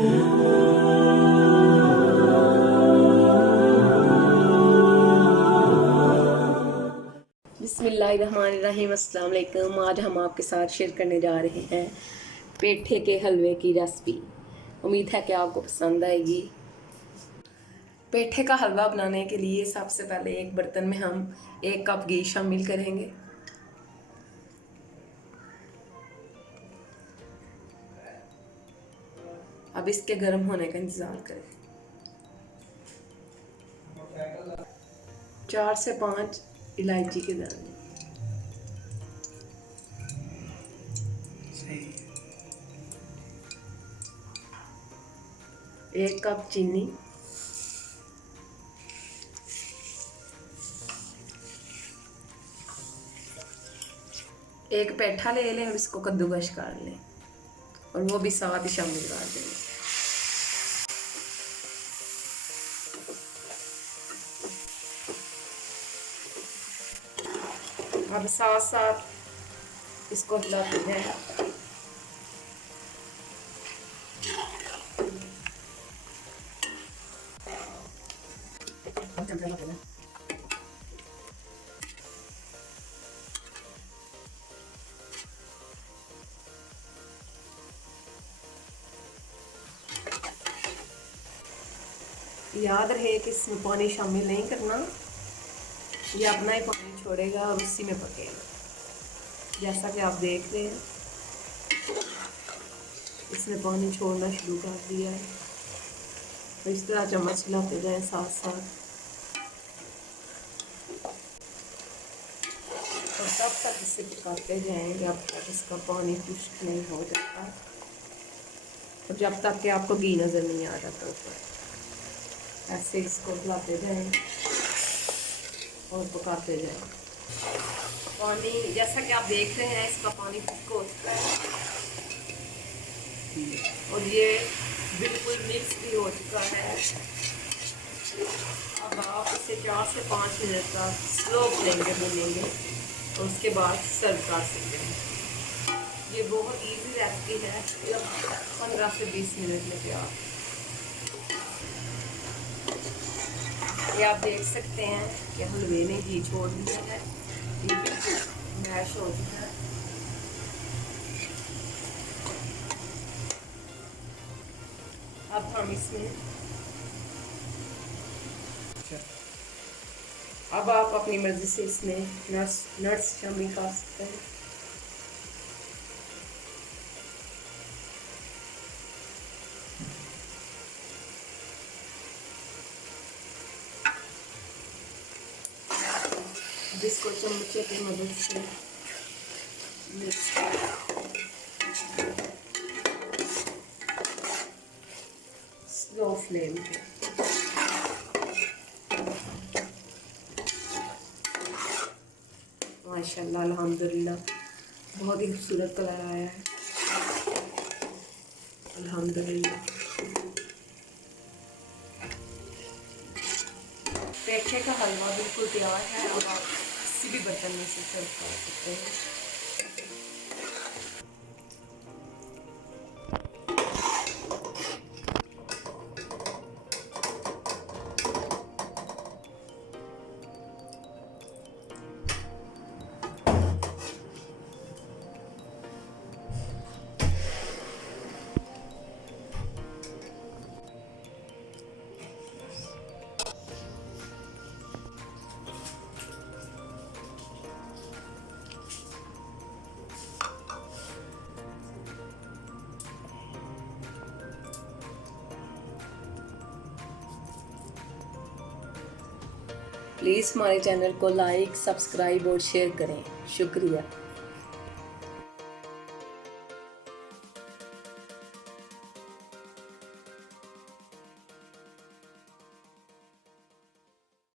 बिस्मिल्लाहिर्रहमानिर्रहीम। अस्सलाम वालेकुम। आज हम आपके साथ शेयर करने जा रहे हैं पेठे के हलवे की रेसिपी। उम्मीद है कि आपको पसंद आएगी। पेठे का हलवा बनाने के लिए सबसे पहले एक बर्तन में हम 1 कप घी शामिल करेंगे। अब इसके गर्म होने का इंतज़ार करें। 4 से 5 इलायची के दाने, 1 कप चीनी, 1 पेठा ले लें और इसको कद्दूकस कर लें और वो भी साथ ही शामिल कर दें। अब साथ साथ इसको हिलाते हैं। याद रहे कि इसमें पानी शामिल नहीं करना, ये अपना ही पानी छोड़ेगा और उसी में पकेगा। जैसा कि आप देख रहे हैं इसने पानी छोड़ना शुरू कर दिया है। तो इस तरह चम्मच हिलाते जाएं साथ साथ, और तब तक इसे पकाते जाएं जब तक इसका पानी खुश्क नहीं हो जाता और जब तक कि आपको घी नज़र नहीं आ जाता ऊपर। ऐसे इसको हिलाते जाएं और पकाते जाएं। पानी जैसा कि आप देख रहे हैं इसका पानी खुश्क हो चुका है और ये बिल्कुल मिक्स भी हो चुका है। अब आप इसे 4 से 5 मिनट तक स्लो फ्लेम पे भूनेंगे और उसके बाद सर्व कर सकते हैं। ये बहुत इजी रेसिपी है, 15 से 20 मिनट में तैयार। ये आप देख सकते हैं कि हलवे ने घी छोड़ दिया है, मैश हो चुका है। अब हम इसमें अब आप अपनी मर्जी से इसमें नट्स शामिल कर सकते हैं। इसको चम्मचे की मदद से मिक्स स्लो फ्लेम पे। माशाल्लाह अल्हम्दुलिल्लाह बहुत ही खूबसूरत कलर आया है। अल्हम्दुलिल्लाह पेठे का हलवा बिल्कुल तैयार है। अब आप किसी भी बर्तन में से सर्व कर सकते हैं। प्लीज़ हमारे चैनल को लाइक, सब्सक्राइब और शेयर करें। शुक्रिया।